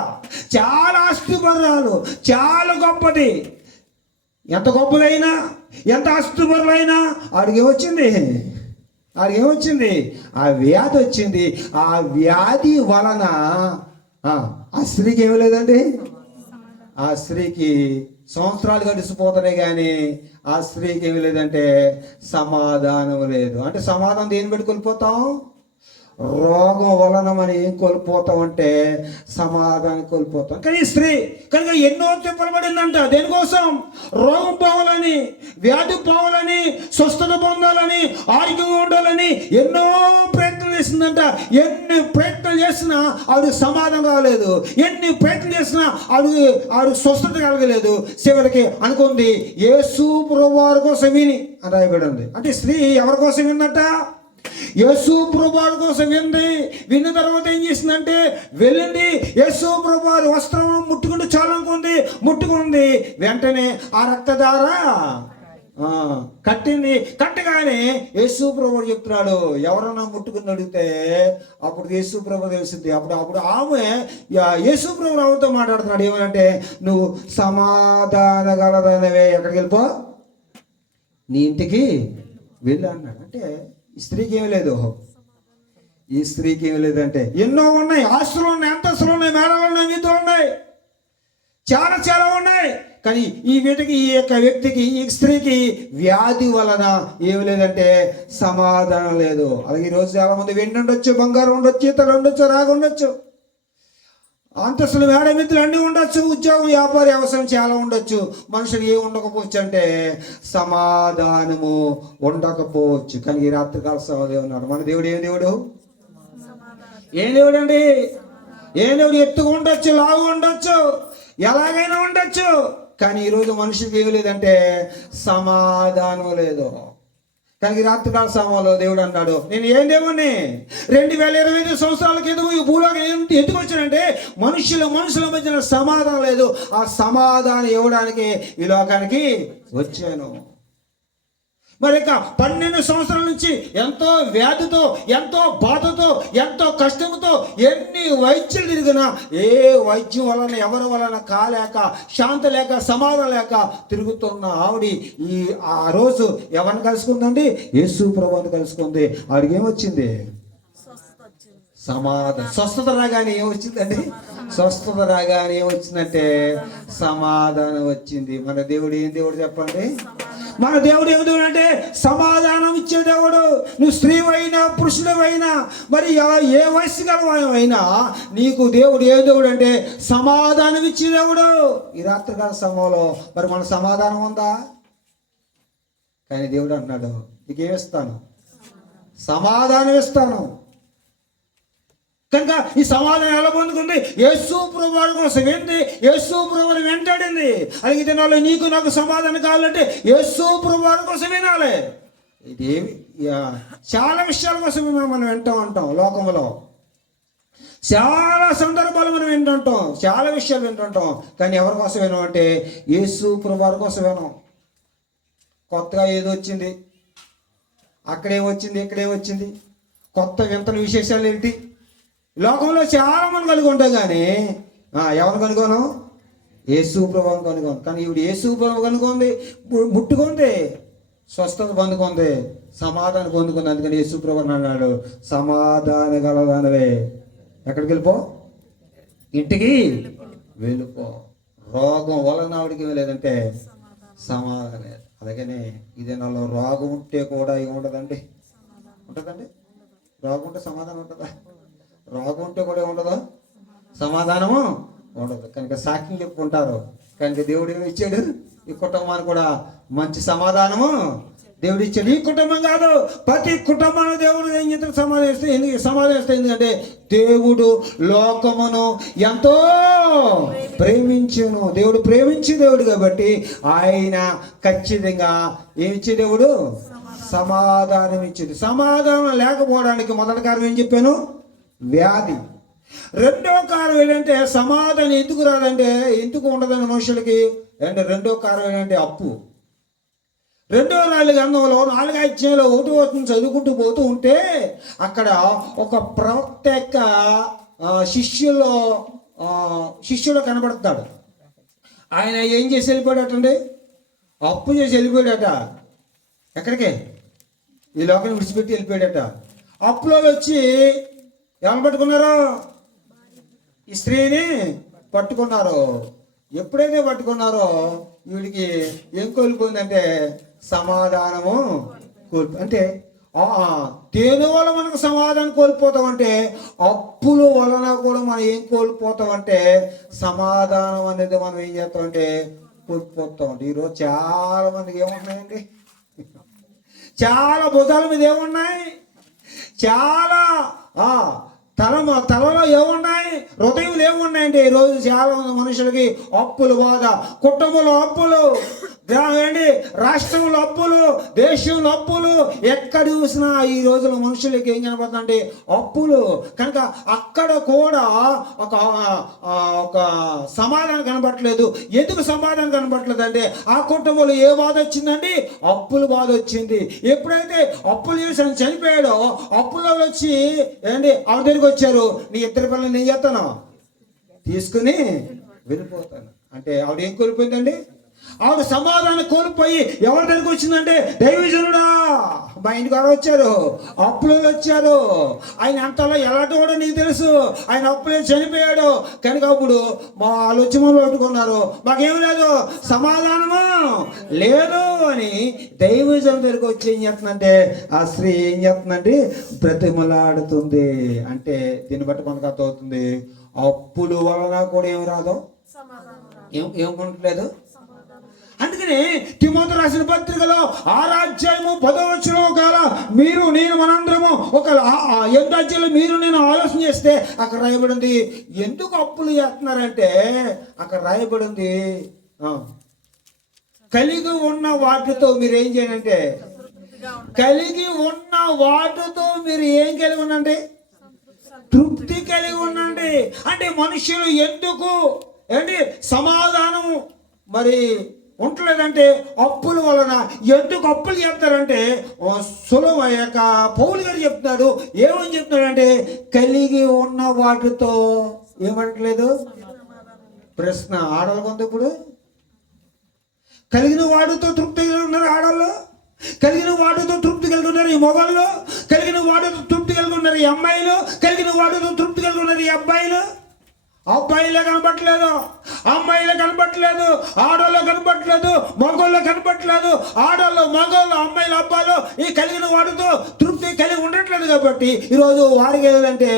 చాలా ఆస్తిపరురాలు, చాలా గొప్పది. ఎంత గొప్పదైనా ఎంత ఆస్తిపరులైనా ఆవిడకి ఏమొచ్చింది, ఆవిడకి ఏమొచ్చింది, ఆ వ్యాధి వచ్చింది. ఆ వ్యాధి వలన ఆ స్త్రీకి ఏమి లేదండి, ఆ స్త్రీకి సంవత్సరాలు గడిచిపోతున్నాయి కానీ ఆ స్త్రీకి ఏమి లేదంటే సమాధానం లేదు. అంటే సమాధానం దేని బట్టి కోల్పోతాం, రోగం వలన మనం ఏం కోల్పోతాం అంటే సమాధానం కోల్పోతాం. కానీ ఈ స్త్రీ కనుక ఎన్నో తిప్పలు పడిందంట. దేనికోసం? రోగం పోవాలని, వ్యాధి పోవాలని, స్వస్థత పొందాలని, ఆరోగ్యంగా ఉండాలని ఎన్నో ప్రయత్నం చేసిందంట. ఎన్ని ప్రయత్నం చేసినా ఆవిడ సమాధానం రాలేదు, ఎన్ని ప్రయత్నం చేసినా ఆవిడ స్వస్థత కలగలేదు. చివరికి అనుకుంది యేసు ప్రభువారి కోసం విని అని రాయబడింది. అంటే స్త్రీ ఎవరి కోసం విన్నట? యేసు ప్రభువారి కోసం విన్న తర్వాత ఏం చేసిందంటే వెళ్ళింది, యేసు ప్రభువారి వస్త్రం ముట్టుకుంటూ చాలనుకుంది, ముట్టుకుంది. వెంటనే ఆ రక్తధార కట్టింది. కట్టగానే యేసు ప్రభువు చెప్తున్నాడు ఎవరన్నా ముట్టుకుని అడిగితే అప్పుడు యేసు ప్రభు తెలిసింది. అప్పుడు ఆమె యేసు ప్రభు రావుతో మాట్లాడుతున్నాడు. ఏమంటే నువ్వు సమాధాన గలదనవే, ఎక్కడికి వెళ్ళిపో, నీ ఇంటికి వెళ్ళు అన్నాడు. అంటే ఈ స్త్రీకి ఏమి లేదు, ఈ స్త్రీకి ఏమి లేదంటే ఎన్నో ఉన్నాయి, ఆస్తులు ఉన్నాయి, అంతస్తులు ఉన్నాయి, మేళాలు ఉన్నాయి, వీధులు ఉన్నాయి, చాలా చాలా ఉన్నాయి. కానీ ఈ యొక్క వ్యక్తికి, ఈ స్త్రీకి వ్యాధి వలన ఏమి లేదంటే సమాధానం లేదు. అలాగే ఈరోజు చాలా మంది వెండి ఉండొచ్చు, బంగారం ఉండొచ్చు, ఇతరులు ఉండొచ్చు, రాగి ఉండొచ్చు, అంతస్తులు మేడమిత్రులు అన్నీ ఉండొచ్చు, ఉద్యోగం, వ్యాపార వ్యవసాయం చాలా ఉండొచ్చు. మనుషులు ఏమి ఉండకపోవచ్చు అంటే సమాధానము ఉండకపోవచ్చు. కానీ ఈ రాత్రికాల సహోదరు ఉన్నాడు మన దేవుడు. ఏం దేవుడు? ఏం దేవుడు అండి? ఏ దేవుడు? ఎత్తుగా ఉండొచ్చు, లావు ఉండొచ్చు, ఎలాగైనా ఉండొచ్చు. కానీ ఈరోజు మనుషులకి ఏమి లేదంటే సమాధానం లేదు. కానీ రాత్రికాల సమయంలో దేవుడు అన్నాడు నేను ఏం దేవుణ్ణి 2025 సంవత్సరాల క్రితం ఈ భూలోకం ఎందుకు వచ్చానంటే మనుషుల మధ్యన సమాధానం లేదు. ఆ సమాధానం ఇవ్వడానికి ఈ లోకానికి వచ్చాను. మరి ఇక 12 సంవత్సరాల నుంచి ఎంతో వ్యాధితో, ఎంతో బాధతో, ఎంతో కష్టంతో ఎన్ని వైద్యులు తిరిగినా ఏ వైద్యం వలన, ఎవరి వలన కాలేక, శాంతి లేక, సమాధానం లేక తిరుగుతున్న ఆవిడ ఆ రోజు ఎవరిని కలుసుకుందండి? యేసు ప్రభువుని కలుసుకుంది. ఆవిడకి ఏమొచ్చింది? సమాధానం. స్వస్థత రాగానే ఏమొచ్చిందండి? స్వస్థత రాగానే ఏమొచ్చిందంటే సమాధానం వచ్చింది. మన దేవుడు ఏం దేవుడు చెప్పండి? మన దేవుడు ఏం దేవుడు అంటే సమాధానం ఇచ్చే దేవుడు. నువ్వు స్త్రీవైనా పురుషుడివైనా మరి ఏ వయస్సు గలవైనా నీకు దేవుడు ఏ దేవుడు అంటే సమాధానం ఇచ్చే దేవుడు. ఈ రాత్రికాల సమయంలో మరి మన సమాధానం ఉందా? కానీ దేవుడు అన్నాడు నీకేమిస్తాను? సమాధానం ఇస్తాను. కనుక ఈ సమాధానం ఎలా పొందుకుంది? యేసు ప్రభువారి కోసం వింది, యేసు ప్రభువుని వెంటాడింది. అలాగే తినాలి నీకు నాకు సమాధానం కావాలంటే యేసు ప్రభువారి కోసం వినాలి. ఇది చాలా విషయాల కోసం మనం వింటూ ఉంటాం. లోకంలో చాలా సందర్భాలు మనం వింటుంటాం, చాలా విషయాలు వింటుంటాం. కానీ ఎవరి కోసం వినామంటే యేసు ప్రభువారి కోసం వినాం. కొత్తగా ఏదో వచ్చింది, అక్కడేమొచ్చింది, ఇక్కడేమొచ్చింది, కొత్త వింతల విశేషాలు ఏంటి? లోకంలో చాలా మంది కలిగి ఉంటాం కానీ ఎవరు కనుగోను? యేసు ప్రభువుని కనుగోను. కానీ ఈవిడ యేసు ప్రభు కనుగొంది, ముట్టుకుంది, స్వస్థత పొందుకుంది, సమాధానం పొందుకుంది. అందుకని యేసు ప్రభు అన్నాడు, సమాధాన గలదానవే ఎక్కడికి వెళ్ళిపో, ఇంటికి వెళ్ళిపో. రోగం వలన ఆవిడికి లేదంటే సమాధానం లేదు. అలాగనే ఇదే నాలో రోగం ఉంటే కూడా ఏముండదండి? ఉంటుందండి? రోగం ఉంటే సమాధానం ఉంటుందా? రోగం ఉంటే కూడా ఏముండదా? సమాధానము ఉండదు. కనుక సాక్ష్యం చెప్పుకుంటారు. కనుక దేవుడు ఏమి ఇచ్చాడు? ఈ కుటుంబానికి కూడా మంచి సమాధానము దేవుడు ఇచ్చాడు. ఈ కుటుంబం కాదు, ప్రతి కుటుంబాన్ని దేవుడు ఏం చేస్తాడు? సమాధానిస్తే ఎందుకంటే దేవుడు లోకమును ఎంతో ప్రేమించును. దేవుడు ప్రేమించే దేవుడు కాబట్టి ఆయన ఖచ్చితంగా ఏమిచ్చే దేవుడు? సమాధానం ఇచ్చేది. సమాధానం లేకపోవడానికి మొదటి కారణం ఏం చెప్పాను? వ్యాధి. రెండో కారణం ఏంటంటే సమాధానం ఎందుకు రాదంటే, ఎందుకు ఉండదని మనుషులకి అంటే రెండో కారణం ఏంటంటే అప్పు. 2వ రాజుల గ్రంథంలో 4వ అధ్యాయంలో 1వ వచనం చదువుకుంటూ పోతూ ఉంటే అక్కడ ఒక ప్రవక్త యొక్క శిష్యులో కనబడతాడు. ఆయన ఏం చేసి వెళ్ళిపోయాడటండి? అప్పు చేసి వెళ్ళిపోయాడట. ఎక్కడికి? ఈ లోకాన్ని విడిచిపెట్టి వెళ్ళిపోయాడట. అప్పులో వచ్చి ఎవరు పట్టుకున్నారు? ఈ స్త్రీని పట్టుకున్నారు. ఎప్పుడైతే పట్టుకున్నారో వీడికి ఏం కోల్పోయిందంటే సమాధానము అంటే దేని వల్ల మనకు సమాధానం కోల్పోతామంటే అప్పుల వలన కూడా మనం ఏం కోల్పోతామంటే సమాధానం అనేది మనం ఏం చేస్తామంటే కోల్పోతామంటే. ఈరోజు చాలా మందికి ఏమున్నాయండి? చాలా భుజాల మీద ఏమున్నాయి? చాలా తలలో ఏమున్నాయి? హృదయంలో ఏమున్నాయంటే ఈరోజు చాలా మంది మనుషులకి అప్పులు బాధ, కుటుంబంలో అప్పులు, రాష్ట్రంలో అప్పులు, దేశంలో అప్పులు, ఎక్కడ చూసినా ఈ రోజుల్లో మనుషులకి ఏం కనపడుతుందంటే అప్పులు. కనుక అక్కడ కూడా ఒక సమాధానం కనపడట్లేదు. ఎందుకు సమాధానం కనపడట్లేదు అంటే ఆ కుటుంబంలో ఏ బాధ వచ్చిందండి? అప్పులు బాధ వచ్చింది. ఎప్పుడైతే అప్పులు చేసి చనిపోయాడో అప్పులో వచ్చి ఆవిడ దగ్గరికి వచ్చారు, నీ 2 పిల్లలు నేను చేస్తాను, తీసుకుని వెళ్ళిపోతాను అంటే ఆవిడ ఏం కోల్పోయిందండి? ఆవిడ సమాధానం కోల్పోయి ఎవరి దగ్గరికి వచ్చిందంటే దైవజనుడా మా ఇంటికి ఎవరు వచ్చారు? అప్పులు వచ్చారు. ఆయన అంతలో ఎలాంటి కూడా నీకు తెలుసు, ఆయన అప్పులే చనిపోయాడు. కనుక అప్పుడు మా ఆలోచనలు పట్టుకున్నారు, మాకేం లేదు, సమాధానము లేదు అని దైవజనుల దగ్గరికి వచ్చి ఏం చేస్తుందంటే ఆ స్త్రీ ఏం చేస్తుందంటే బ్రతిమలాడుతుంది. అంటే దీన్ని బట్టి మనకు అర్థమవుతుంది అప్పులు వలన కూడా ఏమి రాదు, ఏమనుకోవట్లేదు. అందుకని తిమోతి రాసిన పత్రికలో 6వ అధ్యాయము 10వ వచనం కాల మీరు నేను మనందరము ఒక 8వ అధ్యాయంలో మీరు నేను ఆలోచన చేస్తే అక్కడ రాయబడింది ఎందుకు అప్పులు చేస్తున్నారంటే అక్కడ రాయబడింది కలిగి ఉన్న వాటితో మీరు ఏం చేయాలంటే కలిగి ఉన్న వాటితో మీరు ఏం కలిగి ఉండండి? తృప్తి కలిగి ఉండండి. అంటే మనుషులు ఎందుకు సమాధానం మరి ఉంటలేదంటే అప్పుల వలన. ఎందుకు అప్పులు చేస్తారంటే సులభ యొక్క పౌలు గారు చెప్తున్నాడు, ఏమని చెప్తున్నాడంటే కలిగి ఉన్న వాటితో ఏమంటలేదు. ప్రశ్న ఆడవాళ్ళకు ఉంది. ఇప్పుడు కలిగిన వాటితో తృప్తి కలిగి ఉన్నారు ఆడవాళ్ళు, కలిగిన వాటితో తృప్తి కలిగి ఉన్నారు ఈ మొగళ్ళు, కలిగిన వాటితో తృప్తి కలిగి ఉన్నారు ఈ అమ్మాయిలు, కలిగిన వాటితో తృప్తి కలిగి ఉన్నారు ఈ అబ్బాయిలు. అబ్బాయిలే కనపట్లేదు, అమ్మాయిలే కనపట్లేదు, ఆడోళ్ళు కనపట్లేదు, మగోళ్ళు కనపట్లేదు. ఆడోళ్ళు, మగోళ్ళు, అమ్మాయిలు, అబ్బాయిలు ఈ కలిగిన వాటితో తృప్తి కలిగి ఉండట్లేదు. కాబట్టి ఈరోజు వారికి ఏదంటే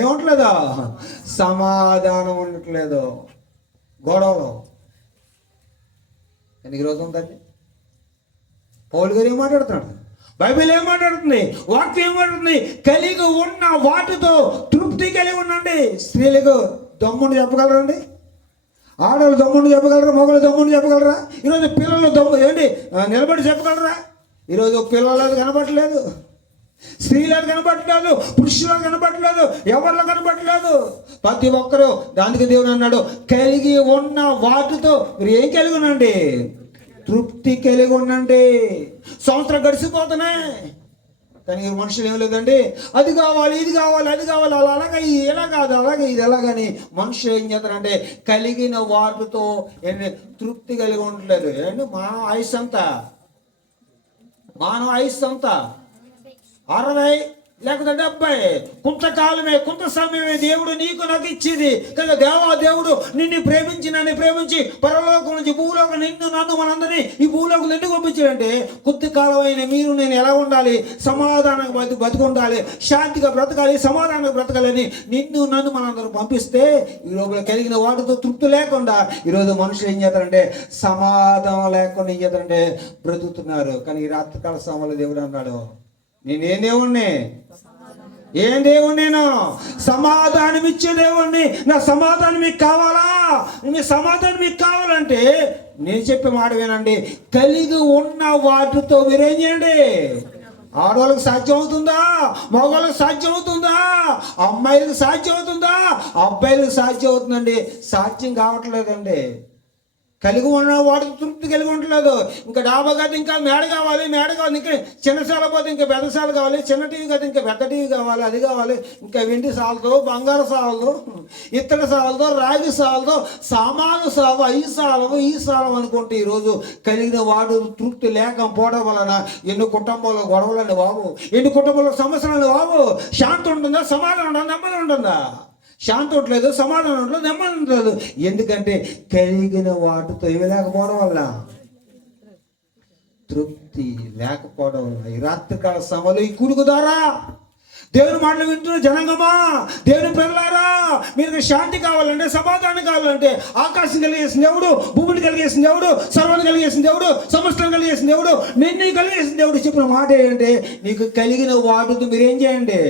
ఏముంటలేదు, సమాధానం ఉండట్లేదు, గొడవలు. ఈరోజు ఉందండి. పౌలు గారు ఏం మాట్లాడుతున్నాడు? బైబిల్ ఏం మాట్లాడుతుంది? వాక్యం ఏం మాట్లాడుతుంది? కలిగి ఉన్న వాటితో తృప్తి కలిగి ఉండండి. స్త్రీలకు దమ్ముని చెప్పగలరండి? ఆడవాళ్ళు దమ్ముని చెప్పగలరా? మగవాళ్ళు దమ్ముని చెప్పగలరా? ఈరోజు పిల్లలు దమ్ము నిలబడి చెప్పగలరా? ఈరోజు పిల్లలు కనపడలేదు, స్త్రీలు కనపడలేదు, పురుషులు కనపడలేదు, ఎవరిలో కనపడలేదు. ప్రతి ఒక్కరూ దానికి దేవుడు అన్నాడు కలిగి ఉన్న వాటితో మీరు ఏం కలిగి ఉండండి? తృప్తి కలిగి ఉండండి. సంవత్సరం గడిచిపోతున్నాయి, కానీ ఈ మనుషులు ఏం లేదండి, అది కావాలి ఇది కావాలి అది కావాలి, అలా అలాగే ఎలా కాదు అలాగే ఇది ఎలాగని మనుషులు ఏం చేస్తారంటే కలిగిన వాటితో తృప్తి కలిగి ఉండలేదు. ఏంటి మానవ ఆయుష్ అంతా 60 లేకపోతే 70 కొంతకాలమే, కొంత సమయమే దేవుడు నీకు నాకు ఇచ్చేది కదా. దేవుడు నిన్ను ప్రేమించి పరలోకం నుంచి భూలోకం నిన్ను నన్ను మనందరినీ ఈ భూలోకం ఎందుకు పంపించాడంటే కొద్ది కాలమైన మీరు నేను ఎలా ఉండాలి, సమాధానంగా బతుకుండాలి, శాంతిగా బ్రతకాలి, సమాధానంగా బ్రతకాలని నిన్ను నన్ను మనందరూ పంపిస్తే ఈ లోపల కలిగిన వాటితో తృప్తి లేకుండా ఈరోజు మనుషులు ఏం చేస్తారంటే సమాధానం లేకుండా ఏం చేస్తారంటే బ్రతుకుతున్నారు. కానీ ఈ రాత్రికాల సమయంలో దేవుడు అన్నాడు, నేనేం దేవుణ్ణి, ఏం దేవుణ్ణి, నేను సమాధానం ఇచ్చే దేవుణ్ణి. నా సమాధానం మీకు కావాలా? మీ సమాధానం మీకు కావాలంటే నేను చెప్పే మాట వినండి, కలిగి ఉన్న వాటితో మీరేం చేయండి. ఆడవాళ్ళకి సాధ్యం అవుతుందా? మగవాళ్ళకి సాధ్యం అవుతుందా? అమ్మాయిలకు సాధ్యం అవుతుందా? అబ్బాయిలకు సాధ్యం అవుతుందండి. సాధ్యం కావట్లేదండి. కలిగి ఉన్న వాటితో తృప్తి కలిగి ఉండలేదు. ఇంకా డాబా కాదు, ఇంకా మేడ కావాలి, ఇంకా చిన్నశాల పోతే ఇంకా పెద్దశాల కావాలి, చిన్న టీవీ కాదు ఇంకా పెద్ద టీవీ కావాలి, అది కావాలి, ఇంకా వెండి సాలదు, బంగారు సాలదు, ఇత్తడి సాలదు, రాగి సాలదు, సామాను సాలదు, ఈ సాలవు అనుకుంటే ఈరోజు కలిగిన వాడు తృప్తి లేకపోవడం వలన ఎన్ని కుటుంబాల్లో గొడవలండి బాబు, ఎన్ని కుటుంబాల్లో సమస్యలండి బాబు. శాంతి ఉంటుందా? సమాధానం ఉంటుందా? నెమ్మది ఉంటుందా? శాంతి ఉండలేదు, సమాధానం ఉండలేదు, నెమ్మది ఉండలేదు. ఎందుకంటే కలిగిన వాటితో ఇవి లేకపోవడం వల్ల, తృప్తి లేకపోవడం వల్ల ఈ రాత్రికాల సమయంలో ఈ కుడుకు ద్వారా దేవుని మాటలు వింటున్న జనాంగమా, దేవుని పిల్లలారా, మీకు శాంతి కావాలంటే, సమాధానం కావాలంటే ఆకాశం కలిగేసిన దేవుడు, భూమిని కలిగేసిన దేవుడు, సర్వాన్ని కలిగేసిన దేవుడు, సమస్తం కలిగేసిన దేవుడు, నిన్ను కలిగేసిన దేవుడు చెప్పిన మాట ఏంటంటే నీకు కలిగిన వాటితో మీరేం చేయండి.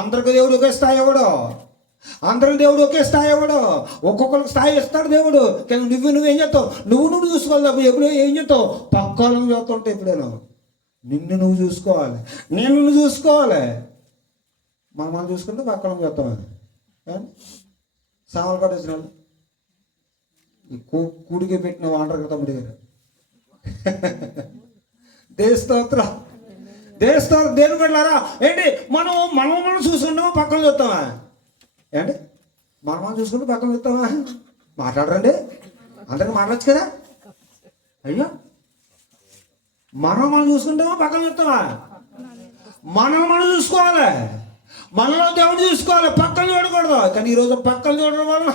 అందరికి దేవుడు ఒకే స్థాయి ఇవ్వడు, అందరికి దేవుడు ఒకే స్థాయి ఇవ్వడు, ఒక్కొక్కరికి స్థాయి ఇస్తాడు దేవుడు. కానీ నువ్వేం చేస్తావు? నువ్వు చూసుకోవాలి. ఎప్పుడు ఏం చేస్తావు? పక్కలను చూస్తుంటే ఎప్పుడైనా నిన్ను నువ్వు చూసుకోవాలి, నిన్ను చూసుకోవాలి. మనం చూసుకుంటే పక్కలను చూస్తామని సామాలు పట్టేసిన వాళ్ళు ఈ కూడికి పెట్టిన వాండర్ తమ్ముడు గారు దేశస్తోత్రం దేని పెట్టారా ఏంటి? మనం చూసుకుంటామా పక్కన చూస్తామా? ఏంటి మనం చూసుకుంటే పక్కన చూస్తామా? మాట్లాడరండి, అందరికి మాట్లాడచ్చు కదా. అయ్యో మనం చూసుకుంటామా పక్కన చూస్తామా? మనం చూసుకోవాలి, మనలో దేవుడు చూసుకోవాలి, పక్కన చూడకూడదు. కానీ ఈరోజు పక్కన చూడడం వలన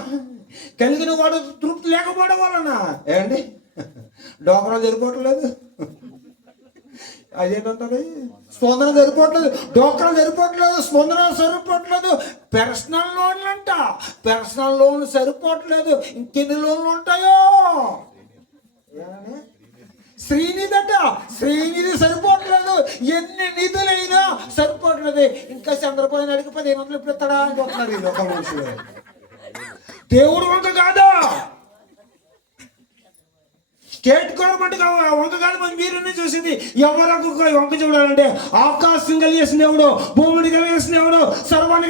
కలిగిన వాడు తృప్తి లేకపోవడం వలన ఏంటి డోకరా సరిపోవట్లేదు, అదేంటారు స్పందన సరిపోవట్లేదు, డోకరా సరిపోవట్లేదు, స్పందన సరిపోవట్లేదు, పర్సనల్ లోన్లు అంట, పర్సనల్ లోన్లు సరిపోవట్లేదు. ఇంకెన్ని లోన్లు ఉంటాయో? శ్రీనిధి సరిపోవట్లేదు, ఎన్ని నిధులైనా సరిపోవట్లేదు. ఇంకా చంద్రబాబు నాయుడుకి 1500 ఇప్పుడు ఇస్తాడా అని చెప్తున్నారు ఈ లోక మనుషులు. దేవుడు వంక కాదా, స్టేట్ గవర్నమెంట్ వంక కాదు. మరి మీరు చూసింది ఎవరికి వంక చూడాలంటే ఆకాశం కలిగేసిన దేవుడు, భూమిని కలిగేసిన దేవుడు, సర్వాన్ని